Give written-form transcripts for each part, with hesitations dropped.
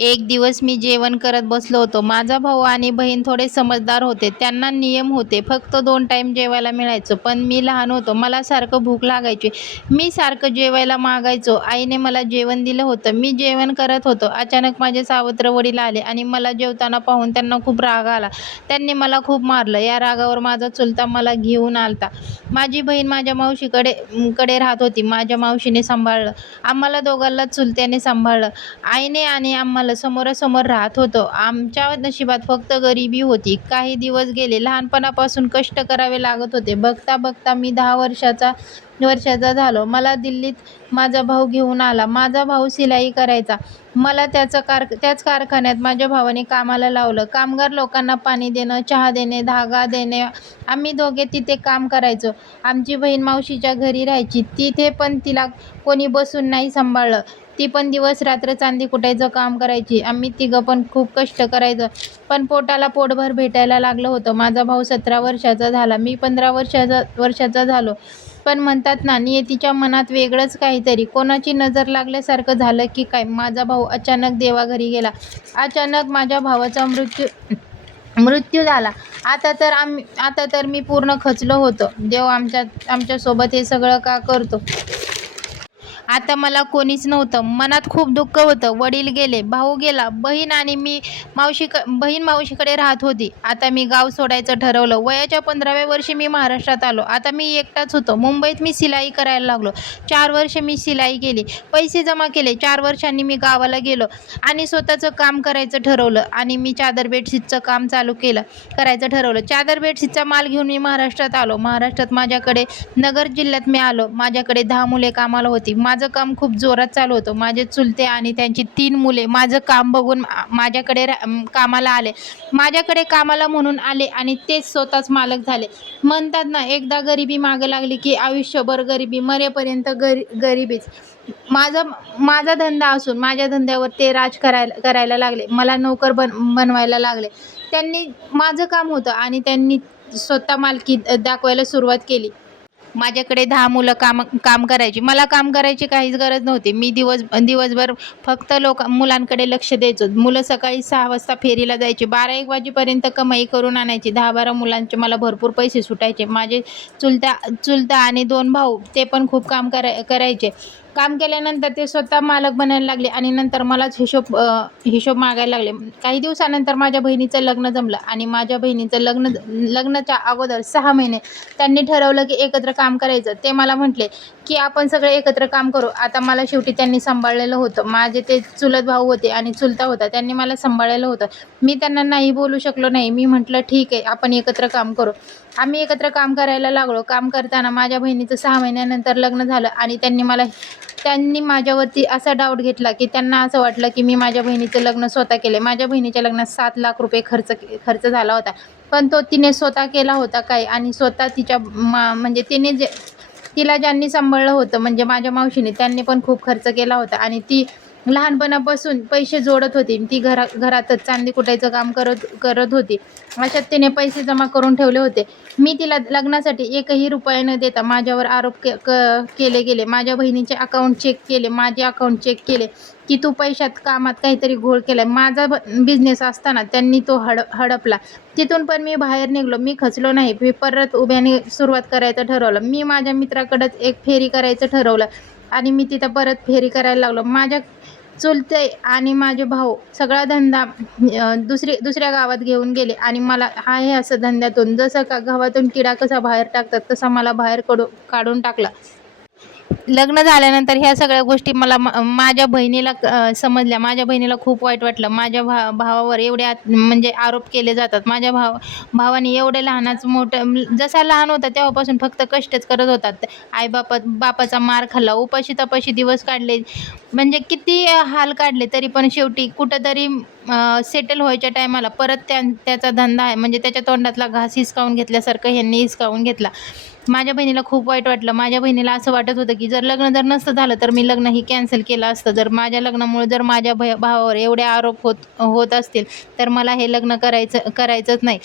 एक दिवस मी जेवण करत बसलो होतो. माझा भाऊ आणि बहीण थोडे समजदार होते. त्यांना नियम होते. फक्त 2 टाईम जेवायला मिळायचं. पण मी लहान होतो. मला सारखं भूक लागायची. मी सारखं जेवायला मागायचो. आईने मला जेवण दिलं होतं. मी जेवण करत होतो. अचानक माझे सावत्र वडील आले आणि मला जेवताना पाहून त्यांना खूप राग आला. त्यांनी मला खूप मारलं. या रागावर माझा चुलता मला घेऊन आलता. माझी बहीण माझ्या मावशीकडे कडे राहत होती. माझ्या मावशीने सांभाळलं. आम्हाला दोघांना चुलत्याने सांभाळलं. आईने आणि आम्हाला समोरासमोर राहत होतो. आमच्या नशिबात फक्त गरिबी होती. काही दिवस गेले. लहानपणापासून कष्ट करावे लागत होते. बघता बघता मी 10 वर्षाचा झालो. मला दिल्लीत माझा भाऊ घेऊन आला. माझा भाऊ शिलाई करायचा. मला त्याच कारखान्यात माझ्या भावाने कामाला लावलं. कामगार लोकांना पाणी देणं, चहा देणे, धागा देणे, आम्ही दोघे तिथे काम करायचो. आमची बहीण मावशीच्या घरी राहायची. तिथे पण तिला कोणी बसून नाही सांभाळलं. ती पण दिवस रात्र चांदी कुटायचं काम करायची. आम्ही तिघं पण खूप कष्ट करायचो. पण पोटाला पोटभर भेटायला लागलं होतं. माझा भाऊ 17 वर्षाचा झाला. मी 15 वर्षाचा झालो. पण म्हणतात ना, नियतीच्या मनात वेगळंच काहीतरी. कोणाची नजर लागल्यासारखं झालं की काय, माझा भाऊ अचानक देवाघरी गेला. अचानक माझ्या भावाचा मृत्यू झाला. आता तर मी पूर्ण खचलो होतो. देव आमच्यासोबत हे सगळं का करतो? आता मला कोणीच नव्हतं. मनात खूप दुःख होतं. वडील गेले, भाऊ गेला, बहीण मावशीकडे राहत होती. आता मी गाव सोडायचं ठरवलं. वयाच्या 15व्या वर्षी मी महाराष्ट्रात आलो. आता मी एकटाच होतो. मुंबईत मी शिलाई करायला लागलो. 4 वर्ष मी शिलाई केली. पैसे जमा केले. 4 वर्षांनी मी गावाला गेलो आणि स्वतःचं काम करायचं ठरवलं आणि मी चादर बेडशीटचं काम करायचं ठरवलं. चादर बेडशीटचा माल घेऊन मी महाराष्ट्रात आलो. महाराष्ट्रात माझ्याकडे नगर जिल्ह्यात मी आलो. माझ्याकडे 10 मुले कामाला होती. माझं काम खूप जोरात चालू होतं. माझे चुलते आणि त्यांची 3 मुले माझं काम बघून माझ्याकडे कामाला आले. माझ्याकडे कामाला म्हणून आले आणि तेच स्वतःच मालक झाले. म्हणतात ना, एकदा गरिबी मागं लागली की आयुष्यभर गरिबी, मरेपर्यंत गरिबीच. माझा धंदा असून माझ्या धंद्यावर ते राज करायला लागले. मला नोकर बनवायला लागले. त्यांनी माझं काम होतं आणि त्यांनी स्वतः मालकी दाखवायला सुरुवात केली. माझ्याकडे 10 मुलं काम करायची. मला काम करायची काहीच गरज नव्हती. मी दिवसभर फक्त मुलांकडे लक्ष द्यायचो. मुलं सकाळी 6 वाजता फेरीला जायची. 12-1 वाजेपर्यंत कमाई करून आणायची. 10-12 मुलांचे मला भरपूर पैसे सुटायचे. माझे चुलता आणि 2 भाऊ ते पण खूप काम करायचे. काम केल्यानंतर ते स्वतः मालक बनायला लागले आणि नंतर मलाच हिशोब मागायला लागले. काही दिवसानंतर माझ्या बहिणीचं लग्न जमलं आणि माझ्या बहिणीचं लग्नाच्या अगोदर 6 महिने त्यांनी ठरवलं की एकत्र काम करायचं. ते मला म्हटले की आपण सगळे एकत्र काम करू. आता मला शेवटी त्यांनी सांभाळलेलं होतं. माझे ते चुलत भाऊ होते आणि चुलता होता. त्यांनी मला सांभाळलेलं होतं. मी त्यांना नाही बोलू शकलो नाही. मी म्हटलं ठीक आहे, आपण एकत्र काम करू. आम्ही एकत्र काम करायला लागलो. काम करताना माझ्या बहिणीचं 6 महिन्यानंतर लग्न झालं आणि त्यांनी माझ्यावरती असा डाऊट घेतला की त्यांना असं वाटलं की मी माझ्या बहिणीचं लग्न स्वतः केले. माझ्या बहिणीच्या लग्नात 7 लाख रुपये खर्च झाला होता. पण तो तिने स्वतः केला होता काय, आणि स्वतः म्हणजे तिला ज्यांनी सांभाळलं होतं म्हणजे माझ्या मावशीने, त्यांनी पण खूप खर्च केला होता आणि ती लहानपणापासून पैसे जोडत होती. ती घरातच चांदी कुटायचं काम करत होती. अशात तिने पैसे जमा करून ठेवले होते. मी तिला लग्नासाठी 1ही रुपया न देता माझ्यावर आरोप केले गेले. माझ्या बहिणीचे अकाउंट चेक केले, माझे अकाउंट चेक केले की तू पैशात कामात काहीतरी घोळ केलाय. माझा बिझनेस असताना त्यांनी तो हडपला. तिथून पण मी बाहेर निघलो. मी खचलो नाही. मी परत उभ्याने सुरुवात करायचं ठरवलं. मी माझ्या मित्राकडेच एक फेरी करायचं ठरवलं आणि मी तिथं परत फेरी करायला लागलो. माझ्या चुलते आणि माझे भाऊ सगळा धंदा दुसऱ्या गावात घेऊन गेले आणि मला हे असं धंद्यातून, जसं का गव्हातून किडा कसा बाहेर टाकतात तसा मला बाहेर काढून टाकला. लग्न झाल्यानंतर ह्या सगळ्या गोष्टी मला माझ्या बहिणीला समजल्या. माझ्या बहिणीला खूप वाईट वाटलं. माझ्या भावावर एवढे म्हणजे आरोप केले जातात. माझ्या भावाने एवढे लहानाचं मोठं, जसा लहान होता तेव्हापासून फक्त कष्टच करत होतात. बापाचा मार खाल्ला, उपाशी तपाशी दिवस काढले, म्हणजे किती हाल काढले, तरी पण शेवटी कुठंतरी सेटल व्हायच्या टायमाला परत त्याचा धंदा आहे म्हणजे त्याच्या तोंडातला घास हिसकावून घेतल्यासारखं ह्यांनी हिसकावून घेतला. माझ्या बहिणीला खूप वाईट वाटलं. माझ्या बहिणीला असं वाटत होतं की लग्न जर नसतं झालं तर मी लग्नही कॅन्सल केलं असतं. जर माझ्या लग्नामुळे जर माझ्या भावावर एवढे आरोप होत असतील तर मला हे लग्न करायचंच नाही.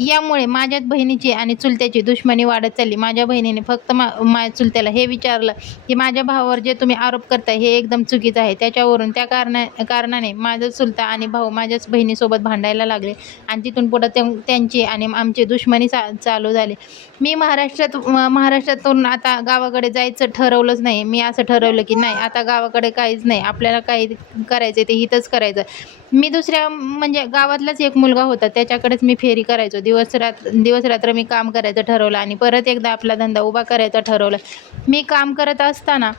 यामुळे माझ्या बहिणीची आणि चुलत्याची दुश्मनी वाढत चालली. माझ्या बहिणीने फक्त माझ्या चुलत्याला हे विचारलं की माझ्या भावावर जे तुम्ही आरोप करताय हे एकदम चुकीचं आहे. त्याच्यावरून त्या कारणाने माझा चुलता आणि भाऊ माझ्याच बहिणीसोबत भांडायला लागले आणि तिथून पुढं त्यांची आणि आमची दुश्मनी चालू झाली. मी महाराष्ट्रातून आता गावाकडे जायचं ठरवलंच नाही. मी असं ठरवलं की नाही आता गावाकडे काहीच नाही, आपल्याला काही करायचं ते इथंच करायचं. मी दुसऱ्या म्हणजे गावातलाच एक मुलगा होता त्याच्याकडेच मी फेरी करायचो. दिवस रात्र मी काम करायचं ठरवलं आणि परत एकदा आपला धंदा उभा करायचा ठरवला. मी काम करत असताना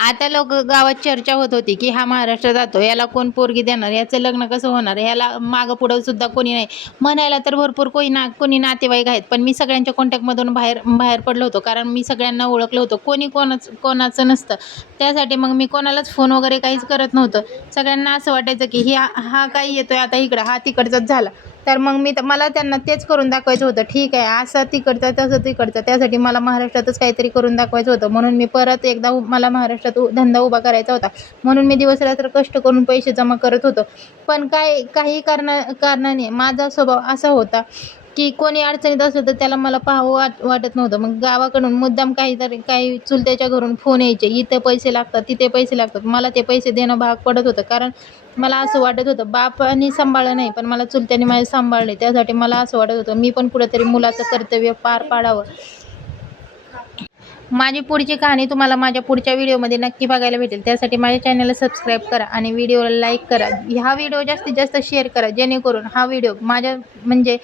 आता गावात चर्चा होत होती की हा महाराष्ट्रात जातो, याला कोण पोरगी देणार, याचं लग्न कसं होणार, याला मागं पुढं सुद्धा कोणी नाही. म्हणायला तर भरपूर कोणी नातेवाईक आहेत, पण मी सगळ्यांच्या कॉन्टॅक्टमधून बाहेर पडलो होतो कारण मी सगळ्यांना ओळखलं होतं. कोणाचं नसतं. त्यासाठी मग मी कोणालाच फोन वगैरे काहीच करत नव्हतं. सगळ्यांना असं वाटायचं की हा काय येतोय आता इकडं, हा तिकडचाच झाला. तर मग मला त्यांना तेच करून दाखवायचं होतं. ठीक आहे, असं तिकडचं तसं तिकडचं, त्यासाठी मला महाराष्ट्रातच काहीतरी करून दाखवायचं होतं. म्हणून मी परत एकदा मला महाराष्ट्रात धंदा उभा करायचा होता. म्हणून मी दिवस रात्र कष्ट करून पैसे जमा करत होतो. पण काही कारणाने माझा स्वभाव असा होता की कोणी अडचणीत असलं तर त्याला मला पाहावं वाटत नव्हतं. मग गावाकडून मुद्दाम काही चुलत्याच्या घरून फोन यायचे, इथे पैसे लागतात तिथे पैसे लागतात. मला ते पैसे देणं भाग पडत होतं कारण मला असं वाटत होतं बापाने सांभाळलं नाही पण मला चुलत्याने माझे सांभाळले. त्यासाठी मला असं वाटत होतं मी पण कुठेतरी मुलाचं कर्तव्य पार पाडावं. माझी पुढची कहाणी तुम्हाला माझ्या पुढच्या व्हिडिओमध्ये नक्की बघायला भेटेल. त्यासाठी माझ्या चॅनलला सबस्क्राईब करा आणि व्हिडिओला लाईक करा. हा व्हिडिओ जास्तीत जास्त शेअर करा जेणेकरून हा व्हिडिओ माझ्या म्हणजे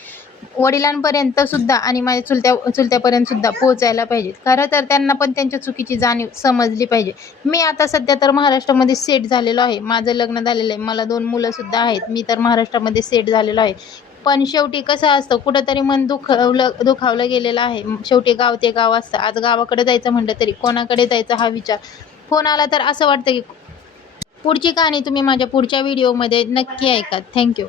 वडिलांपर्यंत सुद्धा आणि माझ्या चुलत्यापर्यंत सुद्धा पोहोचायला पाहिजे. खरं तर त्यांना पण त्यांच्या चुकीची जाणीव समजली पाहिजे. मी आता सध्या तर महाराष्ट्रामध्ये सेट झालेलो आहे. माझं लग्न झालेलं आहे. मला 2 मुलंसुद्धा आहेत. मी तर महाराष्ट्रामध्ये सेट झालेलो आहे. पण शेवटी कसं असतं कुठंतरी मन दुखावलं गेलेलं आहे. शेवटी गाव ते गाव असतं. आज गावाकडे जायचं म्हटलं तरी कोणाकडे जायचं हा विचार फोन आला तर असं वाटतं की पुढची कहाणी तुम्ही माझ्या पुढच्या व्हिडिओमध्ये नक्की ऐका. थँक्यू.